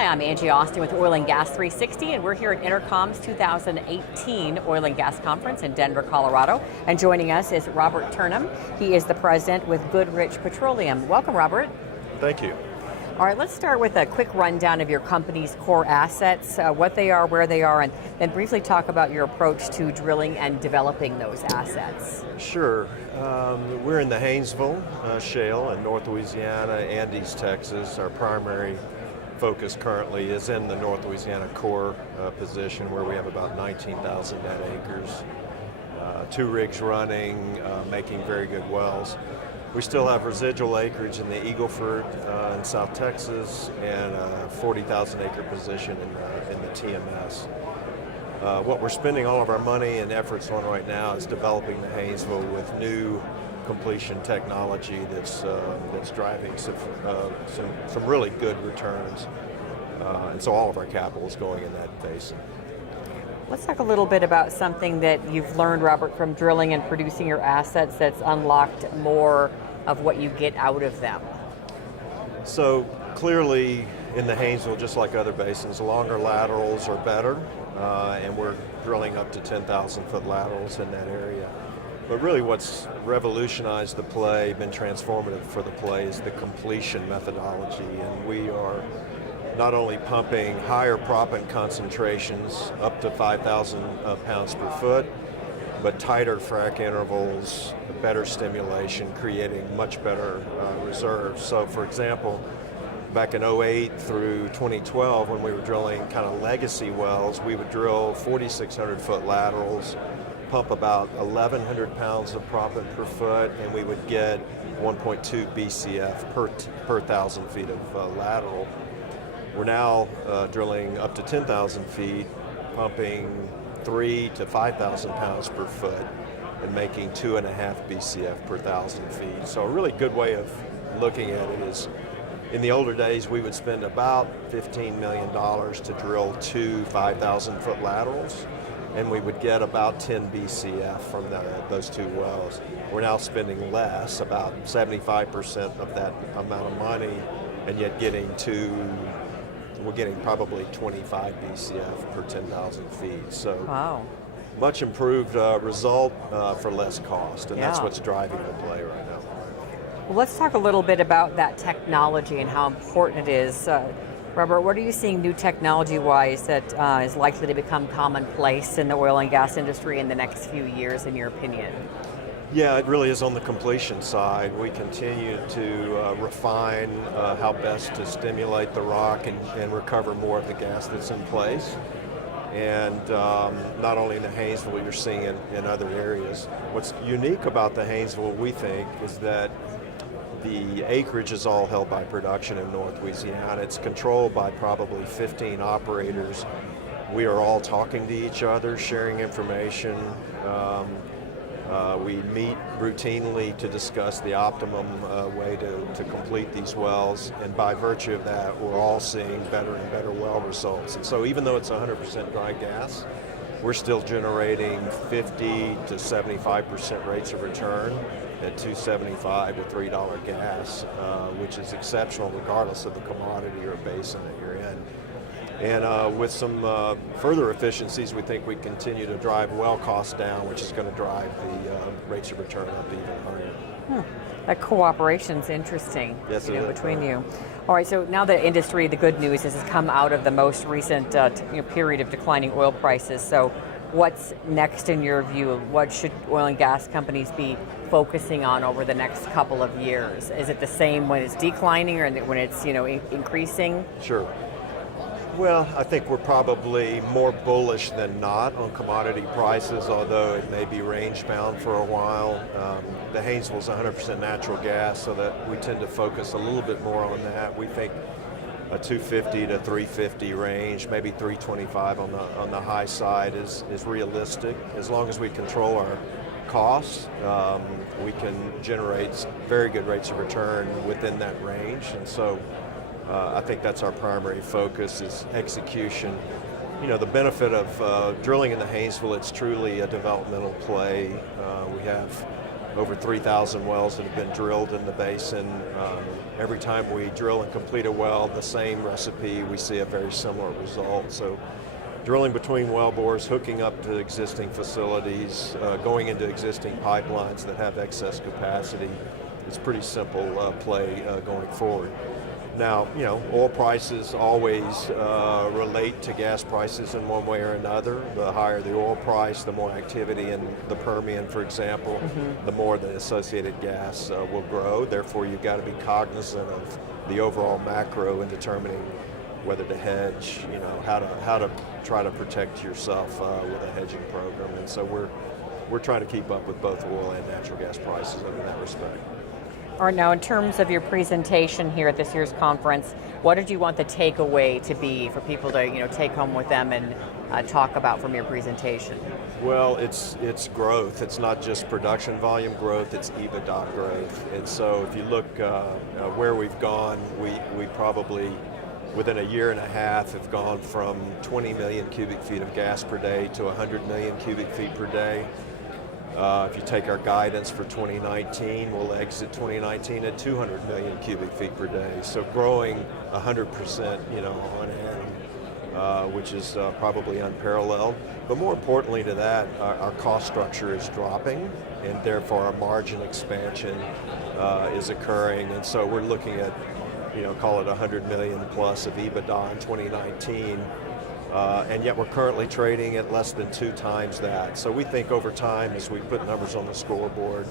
Hi, I'm Angie Austin with Oil and Gas 360, and we're here at EnerCom's 2018 Oil and Gas Conference in Denver, Colorado. And joining us is Robert Turnham. He is the president with Goodrich Petroleum. Welcome, Robert. Thank you. All right, let's start with a quick rundown of your company's core assets, what they are, where they are, and then briefly talk about your approach to drilling and developing those assets. Sure. We're in the Haynesville Shale in North Louisiana and East Texas. Our primary focus currently is in the North Louisiana core position, where we have about 19,000 net acres. 2 rigs running, making very good wells. We still have residual acreage in the Eagle Ford in South Texas, and a 40,000 acre position in the TMS. What we're spending all of our money and efforts on right now is developing the Haynesville with new completion technology that's driving some really good returns. And so all of our capital is going in that basin. Let's talk a little bit about something that you've learned, Robert, from drilling and producing your assets that's unlocked more of what you get out of them. So clearly in the Haynesville, just like other basins, longer laterals are better, and we're drilling up to 10,000 foot laterals in that area. But really what's revolutionized the play, been transformative for the play, is the completion methodology. And we are not only pumping higher proppant concentrations up to 5,000 pounds per foot, but tighter frac intervals, better stimulation, creating much better reserves. So for example, back in 2008 through 2012, when we were drilling kind of legacy wells, we would drill 4,600 foot laterals, pump about 1,100 pounds of proppant per foot, and we would get 1.2 BCF per 1,000 feet of lateral. We're now drilling up to 10,000 feet, pumping 3,000 to 5,000 pounds per foot, and making 2.5 BCF per 1,000 feet. So a really good way of looking at it is, in the older days, we would spend about $15 million to drill 2 5,000 foot laterals, and we would get about 10 BCF from those 2 wells. We're now spending less, about 75% of that amount of money, and yet we're getting probably 25 BCF per 10,000 feet. So wow. Much improved result for less cost, and that's what's driving the play right now. Well, let's talk a little bit about that technology and how important it is. Robert, what are you seeing new technology-wise that is likely to become commonplace in the oil and gas industry in the next few years, in your opinion? Yeah, it really is on the completion side. We continue to refine how best to stimulate the rock and recover more of the gas that's in place. And not only in the Haynesville, you're seeing it in other areas. What's unique about the Haynesville, we think, is that the acreage is all held by production in North Louisiana. It's controlled by probably 15 operators. We are all talking to each other, sharing information. We meet routinely to discuss the optimum way to complete these wells, and by virtue of that, we're all seeing better and better well results. And so even though it's 100% dry gas, we're still generating 50 to 75% rates of return at $2.75 to $3 gas, which is exceptional regardless of the commodity or basin that you're in. And with some further efficiencies, we think we continue to drive well costs down, which is going to drive the rates of return up even higher. That cooperation's interesting. Yes, it is. Between you. All right, so now the industry, the good news is, has come out of the most recent period of declining oil prices. So what's next in your view? What should oil and gas companies be focusing on over the next couple of years? Is it the same when it's declining or when it's increasing? Sure. Well, I think we're probably more bullish than not on commodity prices, although it may be range bound for a while. The Haynesville is 100% natural gas, so that we tend to focus a little bit more on that. We think a 250 to 350 range, maybe 325 on the high side is realistic. As long as we control our costs, we can generate very good rates of return within that range, and so I think that's our primary focus, is execution. The benefit of drilling in the Haynesville, it's truly a developmental play. We have over 3,000 wells that have been drilled in the basin. Every time we drill and complete a well, the same recipe, we see a very similar result. So drilling between wellbores, hooking up to existing facilities, going into existing pipelines that have excess capacity, it's pretty simple play going forward. Now, oil prices always relate to gas prices in one way or another. The higher the oil price, the more activity in the Permian, for example, the more the associated gas will grow. Therefore, you've got to be cognizant of the overall macro in determining whether to hedge, how to try to protect yourself with a hedging program. And so we're trying to keep up with both oil and natural gas prices in that respect. All right, now in terms of your presentation here at this year's conference, what did you want the takeaway to be for people to take home with them and talk about from your presentation? Well, it's growth. It's not just production volume growth, it's EBITDA growth. And so if you look where we've gone, we probably within a year and a half have gone from 20 million cubic feet of gas per day to 100 million cubic feet per day. If you take our guidance for 2019, we'll exit 2019 at 200 million cubic feet per day. So growing 100%, on end, which is probably unparalleled. But more importantly to that, our cost structure is dropping, and therefore our margin expansion is occurring. And so we're looking at, call it 100 million plus of EBITDA in 2019. And yet we're currently trading at less than 2 times that. So we think over time, as we put numbers on the scoreboard,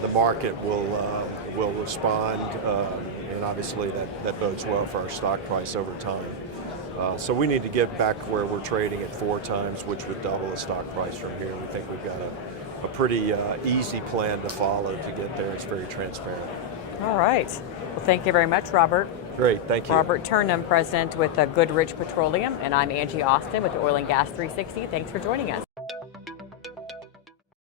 the market will respond, and obviously that bodes well for our stock price over time. So we need to get back where we're trading at 4 times, which would double the stock price from here. We think we've got a pretty easy plan to follow to get there. It's very transparent. All right. Well, thank you very much, Robert. Great, thank you. Robert Turnham, President with Goodrich Petroleum, and I'm Angie Austin with Oil and Gas 360. Thanks for joining us.